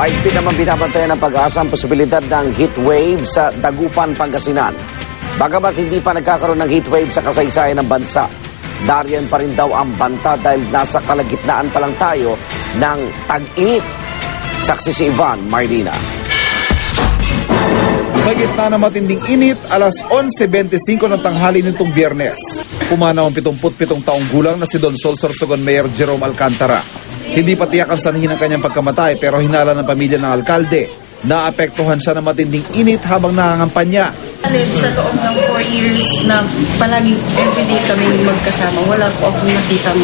Mahigpit naman binabantayan ng Pag-asa ang posibilidad ng heat wave sa Dagupan, Pangasinan. Bagamat hindi pa nagkakaroon ng heat wave sa kasaysayan ng bansa, dariyan pa rin daw ang banta dahil nasa kalagitnaan pa lang tayo ng tag-init. Saksi si Ivan Marlina. Sa gitna ng matinding init, alas 11:25 ng tanghali nitong Biyernes. Pumanaw ang 77 taong gulang na si Don Sol Sorsogon Mayor Jerome Alcantara. Hindi pa tiyak ang sanhi ng kanyang pagkamatay pero hinala ng pamilya ng alkalde. Naapektuhan siya ng matinding init habang nangangampanya. Sa loob ng 4 years na palaging everyday kami magkasama, wala po akong nakitang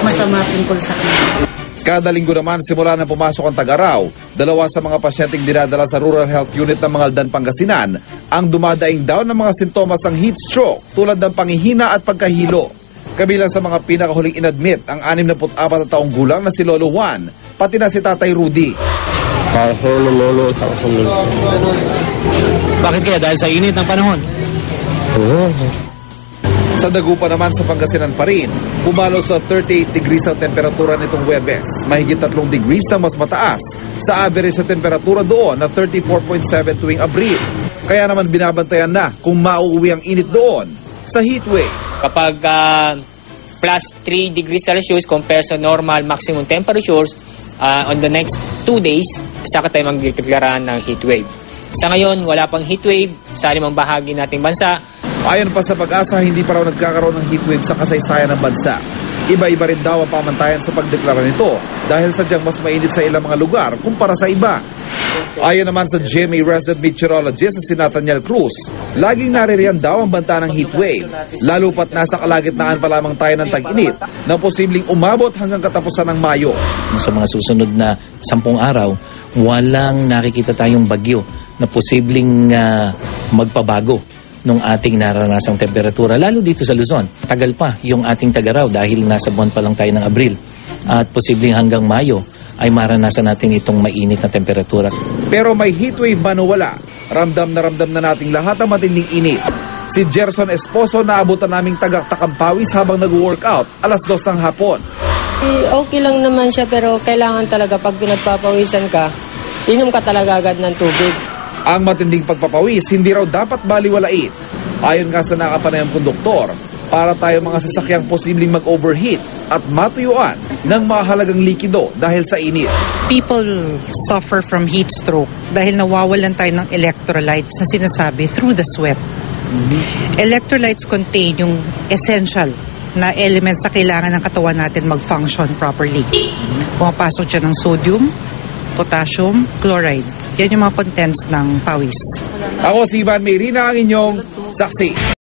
masama tungkol sa kanya. Kada linggo naman simula na pumasok ang tag-araw, 2 sa mga pasyenteng dinadala sa Rural Health Unit ng Mangaldan, Pangasinan ang dumadaing daw ng mga sintomas ng heat stroke tulad ng pangihina at pagkahilo. Kabilang sa mga pinakahuling inadmit ang 64 na taong gulang na si Lolo Juan, pati na si Tatay Rudy. Bakit kaya? Dahil sa init ng panahon? Sa Dagupan naman sa Pangasinan pa rin, pumalo sa 38 degrees ang temperatura nitong Huwebes. Mahigit 3 degrees ang mas mataas sa average sa temperatura doon na 34.7 tuwing Abril. Kaya naman binabantayan na kung mauuwi ang init doon sa heatwave. Kapag plus 3 degrees Celsius compared sa normal maximum temperatures, on the next 2 days, saka tayo magdeklaraan ng heatwave. Sa ngayon, wala pang heatwave sa limang bahagi nating bansa. Ayon pa sa Pag-asa, hindi pa raw nagkakaroon ng heatwave sa kasaysayan ng bansa. Iba-iba rin daw ang pamantayan sa pagdeklara nito dahil sadyang mas mainit sa ilang mga lugar kumpara sa iba. Ayon naman sa GMA resident meteorologist na si Nathaniel Cruz, laging naririyan daw ang banta ng heatwave, lalo pat nasa kalagitnaan pa lamang tayo ng tag-init na posibleng umabot hanggang katapusan ng Mayo. Sa mga susunod na 10 araw, walang nakikita tayong bagyo na posibleng magpabago nung ating naranasang temperatura, lalo dito sa Luzon. Tagal pa yung ating tag-araw dahil nasa buwan pa lang tayo ng Abril. At posibleng hanggang Mayo ay maranasan natin itong mainit na temperatura. Pero may heatwave man o wala, ramdam na nating lahat ang matinding init. Si Gerson Esposo naabutan naming tagaktakang pawis habang nag-workout alas 2 ng hapon. Okay lang naman siya pero kailangan talaga pag pinagpapawisan ka, inom ka talaga agad ng tubig. Ang matinding pagpapawis hindi raw dapat baliwalain. Ayon nga sa nakapanayang konduktor, para tayo mga sasakyang posibleng mag-overheat at matuyuan ng mahalagang likido dahil sa init. People suffer from heat stroke dahil nawawalan tayo ng electrolytes na sinasabi through the sweat. Electrolytes contain yung essential na elements na kailangan ng katawan natin mag-function properly. Pumapasok dyan ng sodium, potassium, chloride. Yan yung mga contents ng pawis. Ako si Ivan Marlina, ang inyong saksi.